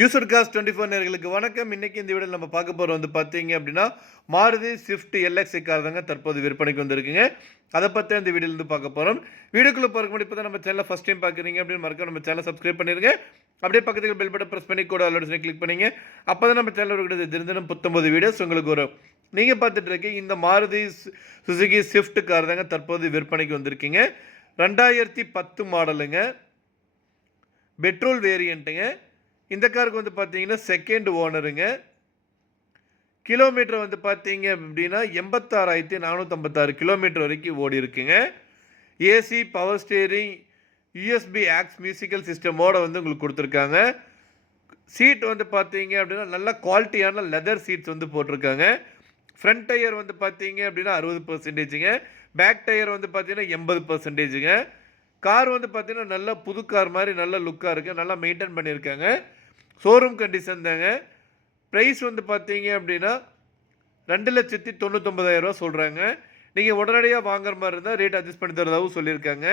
User cost twenty four நேர்களுக்கு வணக்கம். இன்னைக்கு இந்த வீடியோ நம்ம பார்க்க போகிறோம் வந்து பார்த்தீங்க அப்படின்னா மாருதி ஸ்விஃப்ட் எல்எக்ஸி கார் தாங்க தற்போது விற்பனைக்கு வந்திருக்குங்க. அதை பற்றி அந்த வீடியோலேருந்து பார்க்க போகிறோம் வீடியோக்குள்ளே பார்க்க முடியும் இப்போ தான் நம்ம சேனலை ஃபஸ்ட் டைம் பார்க்குறீங்க அப்படின்னு மறக்க நம்ம சேனலை சப்ஸ்கிரைப் பண்ணிருங்க. அப்படியே பக்கத்துக்கு பெல் பட்டன் ப்ரெஸ் பண்ணி கூட அலோட்ஸ் கிளிக் பண்ணிங்க. அப்போ தான் நம்ம சேனல் இருக்கிறது தினம் புத்தொம்பது வீடியோஸ் உங்களுக்கு வரும். நீங்கள் பார்த்துட்டு இருக்கீங்க இந்த மாருதி சு- சுசுகி ஸ்விஃப்ட் கார் தாங்க தற்போது விற்பனைக்கு வந்திருக்கீங்க. ரெண்டாயிரத்தி பத்து மாடலுங்க பெட்ரோல் வேரியண்ட்டுங்க இந்த காருக்கு வந்து பார்த்தீங்கன்னா செகண்ட் ஓனருங்க கிலோமீட்டர் வந்து பார்த்தீங்க அப்படின்னா எண்பத்தாறாயிரத்தி நானூற்றம்பத்தாறு கிலோமீட்டர் வரைக்கும் ஓடி இருக்குங்க. AC power steering USB aux musical சிஸ்டமோடு வந்து உங்களுக்கு கொடுத்துருக்காங்க. சீட் வந்து பார்த்தீங்க அப்படின்னா நல்ல குவாலிட்டியான லெதர் சீட்ஸ் வந்து போட்டிருக்காங்க. ஃப்ரண்ட் டயர் வந்து பார்த்தீங்க அப்படின்னா அறுபது பர்சன்டேஜுங்க பேக் டயர் வந்து பார்த்தீங்கன்னா எண்பது பர்சன்டேஜுங்க கார் வந்து பார்த்தீங்கன்னா நல்ல புது கார் மாதிரி நல்ல லுக்காக இருக்குது நல்லா மெயின்டைன் பண்ணியிருக்காங்க. ஷோரூம் கண்டிஷன் தாங்க. ப்ரைஸ் வந்து பார்த்தீங்க அப்படின்னா ரெண்டு லட்சத்தி தொண்ணூத்தொம்பதாயிரம் ரூபா சொல்கிறாங்க நீங்கள் உடனடியாக வாங்குற மாதிரி இருந்தால் ரேட் அட்ஜஸ்ட் பண்ணி தரதாகவும் சொல்லியிருக்காங்க.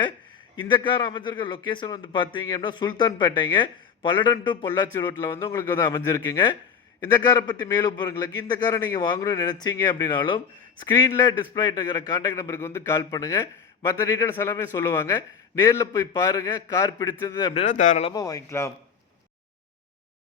இந்த கார் அமைஞ்சிருக்க லொக்கேஷன் வந்து பார்த்தீங்க அப்படின்னா சுல்தான்பேட்டைங்க. பல்லடன் டு பொள்ளாச்சி ரோட்டில் வந்து உங்களுக்கு வந்து அமைஞ்சிருக்குங்க. இந்த காரை பற்றி மேலும் போகிறவங்களுக்கு இந்த காரை நீங்கள் வாங்கணும்னு நினச்சிங்க அப்படின்னாலும் ஸ்க்ரீனில் டிஸ்பிளே இருக்கிற காண்டாக்ட் நம்பருக்கு வந்து கால் பண்ணுங்கள் மற்ற டீட்டெயில்ஸ் எல்லாமே சொல்லுவாங்க. நேரில் போய் பாருங்கள் கார் பிடிச்சது அப்படின்னா தாராளமாக வாங்கிக்கலாம்.